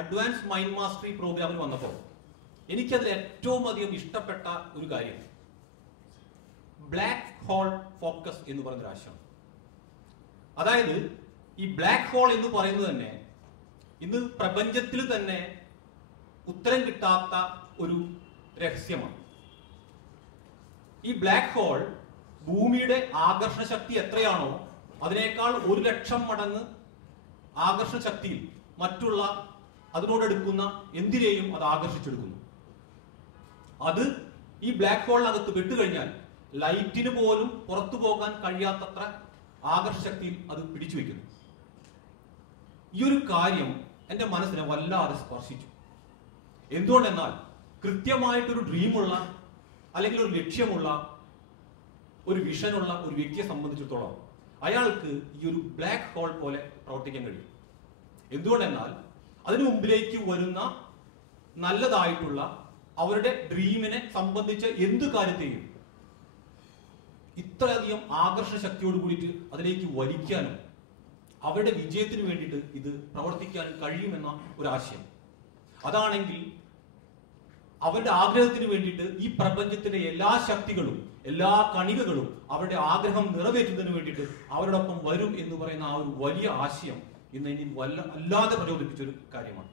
Advance mind mastery പ്രോഗ്രാമിൽ വന്നപ്പോൾ എനിക്കതിൽ ഏറ്റവും അധികം ഇഷ്ടപ്പെട്ട ഒരു കാര്യം ബ്ലാക്ക് ഹോൾ ഫോക്കസ് എന്ന് പറയുന്ന ആശയം. അതായത് ഈ ബ്ലാക്ക് ഹോൾ എന്ന് പറയുന്നത് തന്നെ ഇന്ന് പ്രപഞ്ചത്തിൽ തന്നെ ഉത്തരം കിട്ടാത്ത ഒരു രഹസ്യമാണ്. ഈ ബ്ലാക്ക് ഹോൾ ഭൂമിയുടെ ആകർഷണ ശക്തി എത്രയാണോ അതിനേക്കാൾ 1,00,000 മടങ്ങ് ആകർഷണ ശക്തിയിൽ മറ്റുള്ള അതിനോടെടുക്കുന്ന എന്തിനേയും അത് ആകർഷിച്ചെടുക്കുന്നു. അത് ഈ ബ്ലാക്ക് ഹോളിനകത്ത് വിട്ടുകഴിഞ്ഞാൽ ലൈറ്റിന് പോലും പുറത്തു പോകാൻ കഴിയാത്തത്ര ആകർഷണ ശക്തിയിൽ അത് പിടിച്ചു വയ്ക്കുന്നു. ഈ ഒരു കാര്യം എന്റെ മനസ്സിനെ വല്ലാതെ സ്പർശിച്ചു. എന്തുകൊണ്ടെന്നാൽ കൃത്യമായിട്ടൊരു ഡ്രീമുള്ള അല്ലെങ്കിൽ ഒരു ലക്ഷ്യമുള്ള ഒരു വിഷനുള്ള ഒരു വ്യക്തിയെ സംബന്ധിച്ചിടത്തോളം അയാൾക്ക് ഈ ഒരു ബ്ലാക്ക് ഹോൾ പോലെ പ്രവർത്തിക്കാൻ കഴിയും. എന്തുകൊണ്ടെന്നാൽ അതിനു മുമ്പിലേക്ക് വരുന്ന നല്ലതായിട്ടുള്ള അവരുടെ ഡ്രീമിനെ സംബന്ധിച്ച എന്ത് കാര്യത്തെയും ഇത്രയധികം ആകർഷണ ശക്തിയോട് കൂടിയിട്ട് അതിലേക്ക് വലിക്കാനും അവരുടെ വിജയത്തിന് വേണ്ടിയിട്ട് ഇത് പ്രവർത്തിക്കാനും കഴിയുമെന്ന ഒരു ആശയം. അതാണെങ്കിൽ അവരുടെ ആഗ്രഹത്തിന് വേണ്ടിയിട്ട് ഈ പ്രപഞ്ചത്തിന്റെ എല്ലാ ശക്തികളും എല്ലാ കണികകളും അവരുടെ ആഗ്രഹം നിറവേറ്റുന്നതിന് വേണ്ടിയിട്ട് അവരോടൊപ്പം വരും എന്ന് പറയുന്ന ആ ഒരു വലിയ ആശയം ഇന്ന് ഇനി അല്ലാതെ പ്രചോദിപ്പിച്ചൊരു കാര്യമാണ്.